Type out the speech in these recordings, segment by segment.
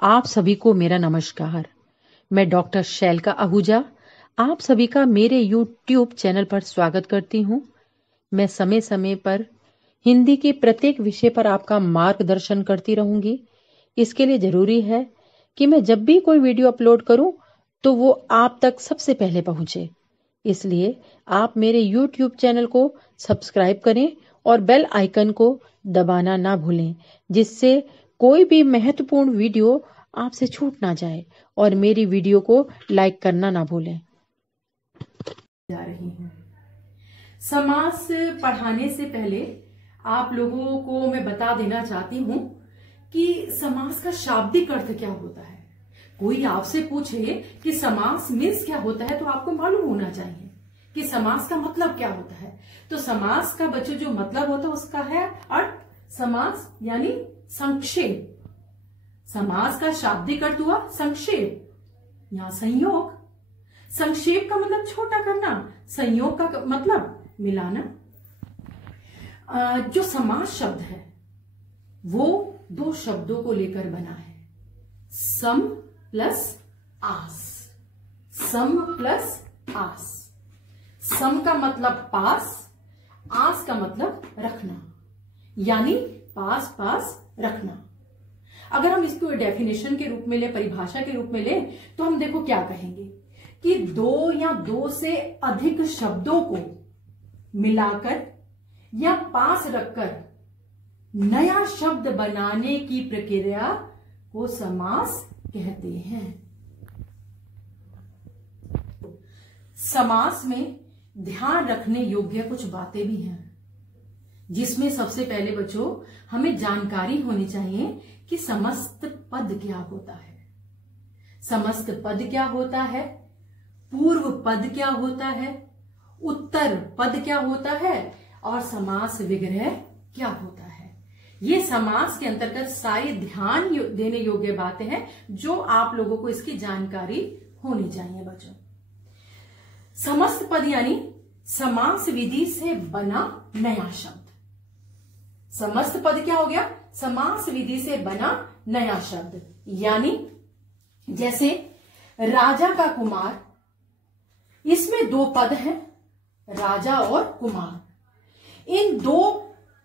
आप सभी को मेरा नमस्कार। मैं डॉक्टर शैलका आहूजा आप सभी का मेरे YouTube चैनल पर स्वागत करती हूँ। मैं समय समय पर हिंदी के प्रत्येक विषय पर आपका मार्गदर्शन करती रहूंगी। इसके लिए जरूरी है कि मैं जब भी कोई वीडियो अपलोड करूं तो वो आप तक सबसे पहले पहुंचे। इसलिए आप मेरे YouTube चैनल को सब्सक्राइब करें और बेल आइकन को दबाना ना भूलें, जिससे कोई भी महत्वपूर्ण वीडियो आपसे छूट ना जाए और मेरी वीडियो को लाइक करना ना भूलें। जा रही हूँ। समास पढ़ाने से पहले आप लोगों को मैं बता देना चाहती हूँ कि समास का शाब्दिक अर्थ क्या होता है। कोई आपसे पूछे कि समास मीन्स क्या होता है तो आपको मालूम होना चाहिए कि समास का मतलब क्या होता है। तो समास का बच्चों जो मतलब होता है उसका है अर्थ समास यानी संक्षेप। समास का शाब्दिक अर्थ हुआ संक्षेप या संयोग। संक्षेप का मतलब छोटा करना, संयोग का मतलब मिलाना। जो समास शब्द है वो दो शब्दों को लेकर बना है, सम प्लस आस। सम प्लस आस। सम का मतलब पास, आस का मतलब रखना, यानी पास पास रखना। अगर हम इसको डेफिनेशन के रूप में ले, परिभाषा के रूप में ले, तो हम देखो क्या कहेंगे कि दो या दो से अधिक शब्दों को मिलाकर या पास रखकर नया शब्द बनाने की प्रक्रिया को समास कहते हैं। समास में ध्यान रखने योग्य कुछ बातें भी हैं, जिसमें सबसे पहले बच्चों हमें जानकारी होनी चाहिए कि समस्त पद क्या होता है। समस्त पद क्या होता है, पूर्व पद क्या होता है, उत्तर पद क्या होता है और समास विग्रह क्या होता है। ये समास के अंतर्गत सारी ध्यान देने योग्य बातें हैं जो आप लोगों को इसकी जानकारी होनी चाहिए बच्चों। समस्त पद यानी समास विधि से बना नया शब्द। समस्त पद क्या हो गया, समास विधि से बना नया शब्द। यानी जैसे राजा का कुमार, इसमें दो पद हैं, राजा और कुमार। इन दो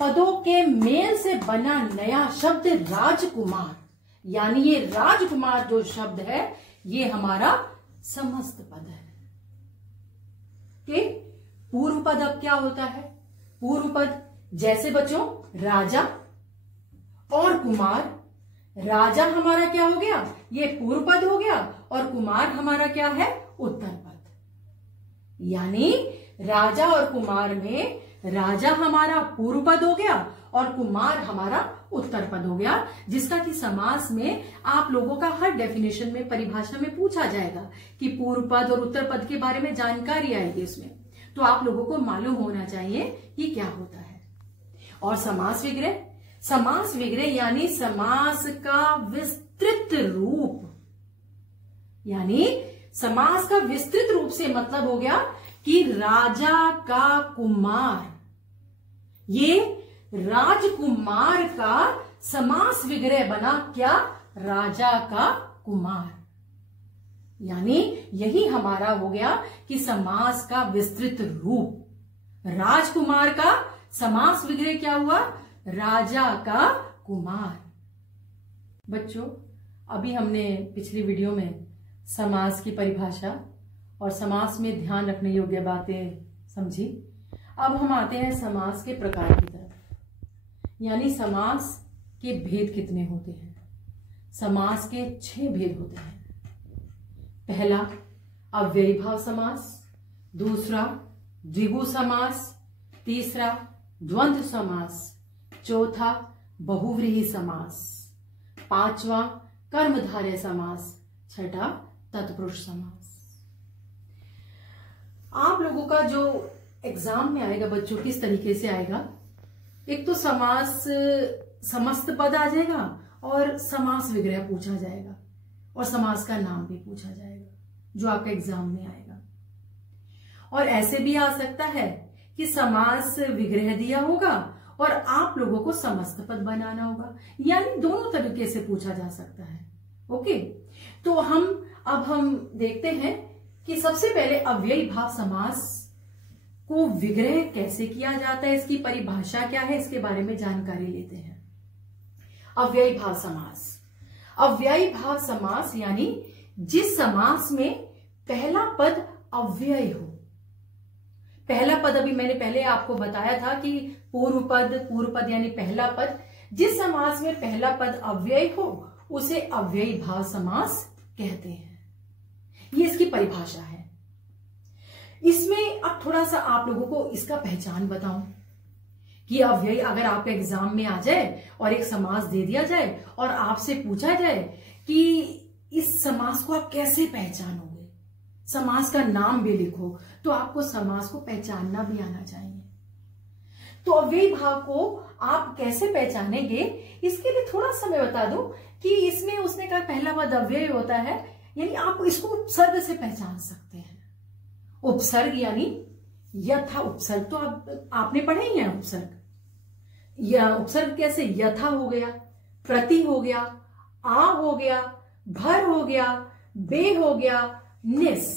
पदों के मेल से बना नया शब्द राजकुमार। यानी ये राजकुमार जो शब्द है ये हमारा समस्त पद है। ठीक, पूर्व पद अब क्या होता है। पूर्व पद जैसे बच्चों राजा और कुमार। राजा हमारा क्या हो गया, ये पूर्व पद हो गया, और कुमार हमारा क्या है, उत्तर पद। यानी राजा और कुमार में राजा हमारा पूर्व पद हो गया और कुमार हमारा उत्तर पद हो गया, जिसका कि समास में आप लोगों का हर डेफिनेशन में, परिभाषा में पूछा जाएगा कि पूर्व पद और उत्तर पद के बारे में जानकारी आएगी इसमें। तो आप लोगों को मालूम होना चाहिए कि क्या होता है। और समास विग्रह, समास विग्रह यानी समास का विस्तृत रूप। यानी समास का विस्तृत रूप से मतलब हो गया कि राजा का कुमार, ये राजकुमार का समास विग्रह बना क्या, राजा का कुमार। यानी यही हमारा हो गया कि समास का विस्तृत रूप। राजकुमार का समास विग्रह क्या हुआ, राजा का कुमार। बच्चों अभी हमने पिछली वीडियो में समास की परिभाषा और समास में ध्यान रखने योग्य बातें समझी। अब हम आते हैं समास के प्रकार की तरफ, यानी समास के भेद कितने होते हैं। समास के 6 भेद होते हैं। पहला अव्ययीभाव समास, दूसरा द्विगु समास, तीसरा द्वंद्व समास, चौथा बहुव्रीहि समास, पांचवा कर्मधारय समास, छठा तत्पुरुष समास। आप लोगों का जो एग्जाम में आएगा बच्चों किस तरीके से आएगा, एक तो समास समस्त पद आ जाएगा और समास विग्रह पूछा जाएगा और समास का नाम भी पूछा जाएगा जो आपका एग्जाम में आएगा। और ऐसे भी आ सकता है कि समास विग्रह दिया होगा और आप लोगों को समस्त पद बनाना होगा, यानी दोनों तरीके से पूछा जा सकता है। ओके, तो अब हम देखते हैं कि सबसे पहले अव्ययी भाव समास को विग्रह कैसे किया जाता है, इसकी परिभाषा क्या है, इसके बारे में जानकारी लेते हैं। अव्ययी भाव समास। अव्ययी भाव समास यानी जिस समास में पहला पद अव्यय हो। पहला पद अभी मैंने पहले आपको बताया था कि पूर्व पद यानी पहला पद, जिस समास में पहला पद अव्यय हो उसे अव्ययी भाव समास कहते हैं। ये इसकी परिभाषा है। इसमें अब थोड़ा सा आप लोगों को इसका पहचान बताऊं कि अव्ययी, अगर आपके एग्जाम में आ जाए और एक समास दे दिया जाए और आपसे पूछा जाए कि इस समास को आप कैसे पहचानोगे, समास का नाम भी लिखो, तो आपको समास को पहचानना भी आना चाहिए। तो अव्ययी भाव को आप कैसे पहचानेंगे, इसके लिए थोड़ा सा मैं बता दूं कि इसमें उसने कहा पहला पद अव्यय होता है, यानी आप इसको उपसर्ग से पहचान सकते हैं। उपसर्ग यानी यथा उपसर्ग, तो आपने पढ़े ही है उपसर्ग। या उपसर्ग कैसे, यथा हो गया, प्रति हो गया, आ हो गया, भर हो गया, बे हो गया, निस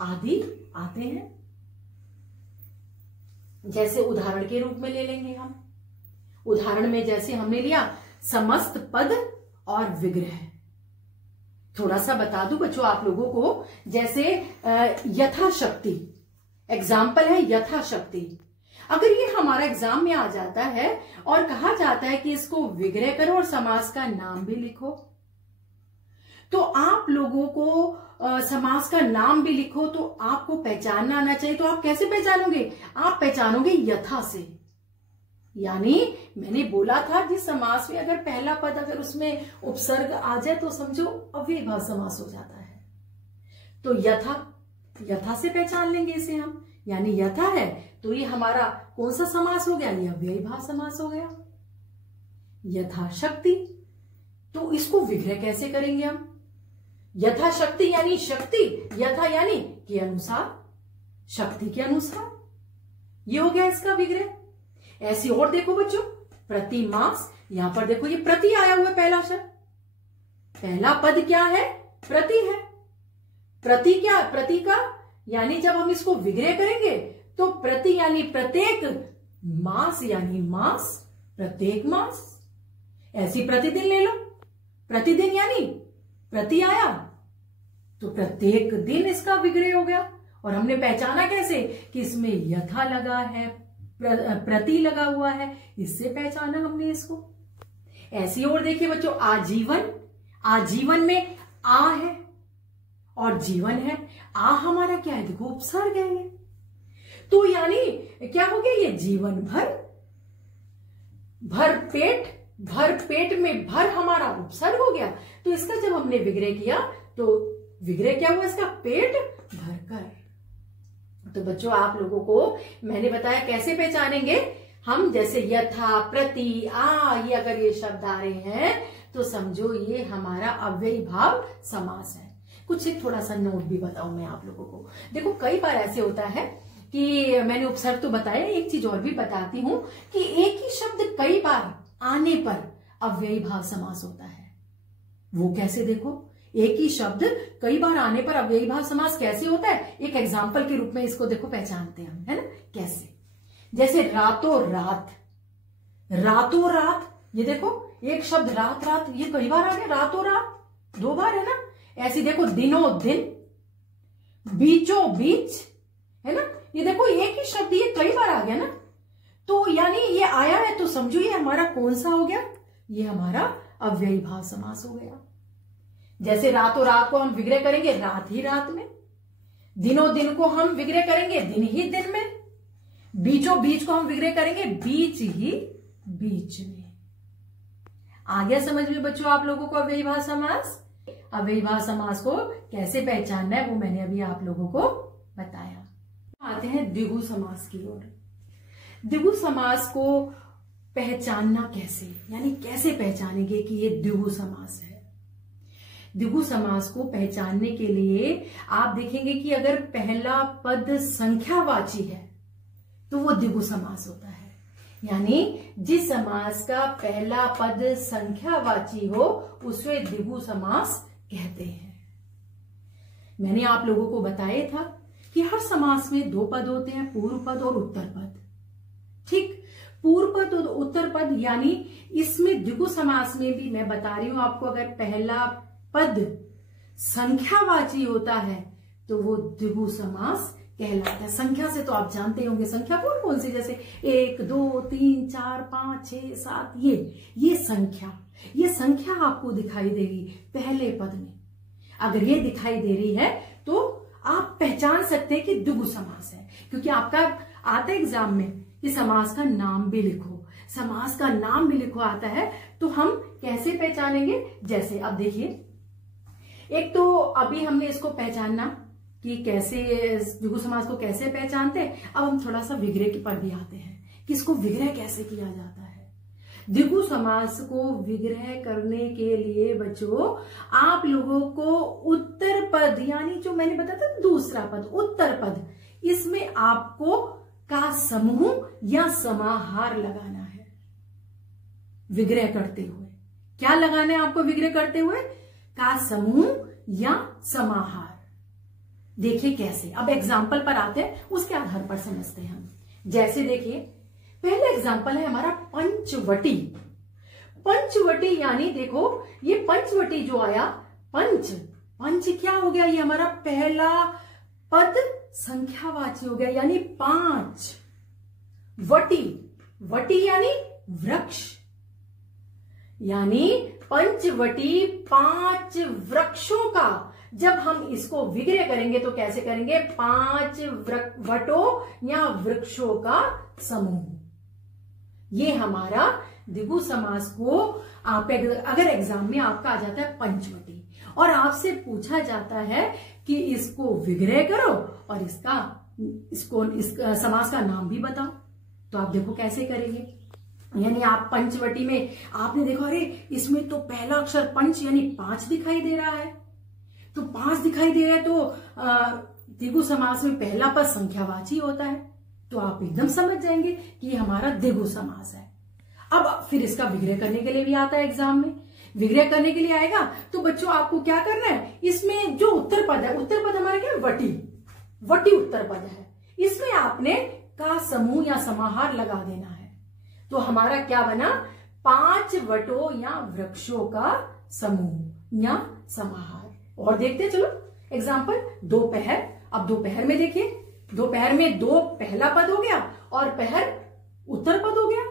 आदि आते हैं। जैसे उदाहरण के रूप में ले लेंगे हम। उदाहरण में जैसे हमने लिया समस्त पद और विग्रह। थोड़ा सा बता दूं बच्चों आप लोगों को, जैसे यथाशक्ति एग्जाम्पल है, यथाशक्ति। अगर ये हमारा एग्जाम में आ जाता है और कहा जाता है कि इसको विग्रह करो और समास का नाम भी लिखो, तो आप लोगों को समास का नाम भी लिखो तो आपको पहचानना आना चाहिए। तो आप कैसे पहचानोगे, आप पहचानोगे यथा से। यानी मैंने बोला था जिस समास में अगर पहला पद अगर उसमें उपसर्ग आ जाए तो समझो अव्ययी भाव समास हो जाता है। तो यथा से पहचान लेंगे इसे हम, यानी यथा है तो ये हमारा कौन सा समास हो गया, ये अव्ययी भाव समास हो गया। यथाशक्ति, तो इसको विग्रह कैसे करेंगे हम, यथाशक्ति यानी शक्ति, यथा यानी के अनुसार, शक्ति के अनुसार, ये हो गया इसका विग्रह। ऐसी और देखो बच्चों, प्रतिमास, यहां पर देखो ये प्रति आया हुआ पहला शब्द, पहला पद क्या है, प्रति है। प्रति क्या, प्रति का यानी जब हम इसको विग्रह करेंगे तो प्रति यानी प्रत्येक, मास यानी मास, प्रत्येक मास। ऐसी प्रतिदिन ले लो, प्रतिदिन यानी प्रति आया तो प्रत्येक दिन इसका विग्रह हो गया। और हमने पहचाना कैसे कि इसमें यथा लगा है, प्रति लगा हुआ है, इससे पहचाना हमने इसको। ऐसी और देखिए बच्चों, आजीवन, आजीवन में आ है और जीवन है। आ हमारा क्या है, देखो उपसर्ग है ये, तो यानी क्या हो गया, ये जीवन भर। भर पेट, भर पेट में भर हमारा उपसर्ग हो गया। तो इसका जब हमने विग्रह किया तो विग्रह क्या हुआ इसका, पेट भरकर। तो बच्चों आप लोगों को मैंने बताया कैसे पहचानेंगे हम, जैसे यथा, प्रति, आ, ये अगर ये शब्द आ रहे हैं तो समझो ये हमारा अव्ययी भाव समास है। कुछ एक थोड़ा सा नोट भी बताऊं मैं आप लोगों को। देखो कई बार ऐसे होता है कि मैंने उपसर्ग तो बताया, एक चीज और भी बताती हूं कि एक ही शब्द कई बार आने पर अव्ययी भाव समास होता है। वो कैसे, देखो एक ही शब्द कई बार आने पर अव्ययी भाव समास कैसे होता है, एक एग्जाम्पल के रूप में इसको देखो पहचानते हैं हम, है ना, कैसे। जैसे रातों रात, रातों रात, ये देखो एक शब्द रात रात, ये कई बार आ गया, रातों रात 2 बार है ना। ऐसे देखो दिनों दिन, बीचों बीच, है ना, ये देखो एक ही शब्द ये कई बार आ गया ना। तो यानी ये आया है तो समझो ये हमारा कौन सा हो गया, ये हमारा अव्ययी भाव समास हो गया। जैसे रातों रात को हम विग्रह करेंगे रात ही रात में, दिनों दिन को हम विग्रह करेंगे दिन ही दिन में, बीचों बीच को हम विग्रह करेंगे बीच ही बीच में। आ गया समझ में बच्चों आप लोगों को अव्ययी भाव समास। अव्ययी भाव समास को कैसे पहचानना है वो मैंने अभी आप लोगों को बताया। आते हैं द्विगु समास की ओर। द्विगु समास को पहचानना कैसे, यानी कैसे पहचानेंगे कि ये द्विगु समास है। द्विगु समास को पहचानने के लिए आप देखेंगे कि अगर पहला पद संख्यावाची है तो वो द्विगु समास होता है। यानी जिस समास का पहला पद संख्यावाची हो उसे द्विगु समास कहते हैं। मैंने आप लोगों को बताया था कि हर समास में दो पद होते हैं, पूर्व पद और उत्तर पद। ठीक, पूर्व पद और उत्तर पद, यानी इसमें द्विगु समास में भी मैं बता रही हूं आपको, अगर पहला पद संख्यावाची होता है तो वो द्विगु समास कहलाता है। संख्या से तो आप जानते होंगे, संख्या कौन कौन सी, जैसे 1 2 3 4 5 6 7, ये संख्या आपको दिखाई देगी पहले पद में। अगर ये दिखाई दे रही है तो आप पहचान सकते हैं कि द्विगु समास है, क्योंकि आपका आता है एग्जाम में कि समास का नाम भी लिखो, समास का नाम भी लिखो आता है। तो हम कैसे पहचानेंगे, जैसे अब देखिए, एक तो अभी हमने इसको पहचानना कि कैसे द्विगु समास को कैसे पहचानते हैं। अब हम थोड़ा सा विग्रह के पर भी आते हैं कि इसको विग्रह कैसे किया जाता है। द्विगु समास को विग्रह करने के लिए बच्चों आप लोगों को उत्तर पद, यानी जो मैंने बताया था दूसरा पद, उत्तर पद, इसमें आपको का समूह या समाहार लगाना है विग्रह करते हुए। क्या लगाना है आपको विग्रह करते हुए? का समूह या समाहार। देखिए कैसे, अब एग्जाम्पल पर आते हैं, उसके आधार पर समझते हैं हम। जैसे देखिए, पहला एग्जाम्पल है हमारा पंचवटी। पंचवटी यानी देखो, ये पंचवटी जो आया, पंच क्या हो गया, ये हमारा पहला पद संख्यावाची हो गया, यानी 5। वटी यानी वृक्ष, यानी पंचवटी 5 वृक्षों का। जब हम इसको विग्रह करेंगे तो कैसे करेंगे? 5 वटों या वृक्षों का समूह। ये हमारा द्विगु समास को आप अगर एग्जाम में आपका आ जाता है पंचवटी और आपसे पूछा जाता है कि इसको विग्रह करो और इस समास का नाम भी बताओ, तो आप देखो कैसे करेंगे। यानी आप पंचवटी में आपने देखा, अरे इसमें तो पहला अक्षर पंच यानी 5 दिखाई दे रहा है, तो 5 दिखाई दे रहा है तो द्विगु समास में पहला पद संख्यावाची होता है, तो आप एकदम समझ जाएंगे कि ये हमारा द्विगु समास है। अब फिर इसका विग्रह करने के लिए भी आता है एग्जाम में। विग्रह करने के लिए आएगा तो बच्चों आपको क्या करना है, इसमें जो उत्तर पद है, उत्तर पद हमारा क्या है? वटी उत्तर पद है, इसमें आपने का समूह या समाहार लगा देना है। तो हमारा क्या बना? 5 वटों या वृक्षों का समूह या समाहार। और देखते चलो एग्जाम्पल, दोपहर। अब दोपहर में देखिए, दोपहर में दो पहला पद हो गया और पहर उत्तर पद हो गया,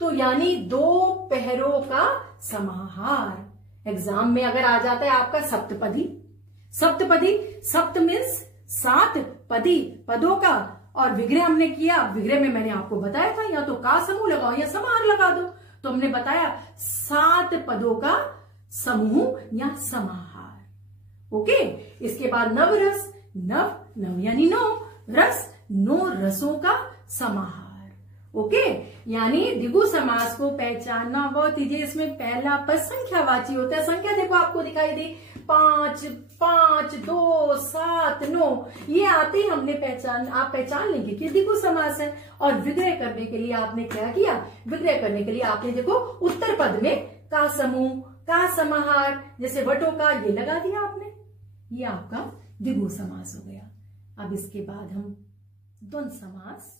तो यानी 2 पहरों का समाहार। एग्जाम में अगर आ जाता है आपका सप्तपदी, सप्त मीन्स 7 पदों का, और विग्रह हमने किया, विग्रह में मैंने आपको बताया था या तो का समूह लगाओ या समाहार लगा दो, तो हमने बताया 7 पदों का समूह या समाहार। ओके, इसके बाद नवरस, नव यानी 9, रस 9 रसों का समाहार। ओके, यानी द्विगु समास को पहचानना बहुत ईजी। इसमें पहला पद संख्यावाची होता है, संख्या देखो आपको दिखाई दी 5, 2, 7, 9, ये आते ही हमने आप पहचान लेंगे कि द्विगु समास है। और विग्रह करने के लिए आपने क्या किया? विग्रह करने के लिए आपने देखो उत्तर पद में का समूह, का समाहार, जैसे वटों का ये लगा दिया आपने, ये आपका द्विगु समास हो गया। अब इसके बाद हम द्वंद्व समास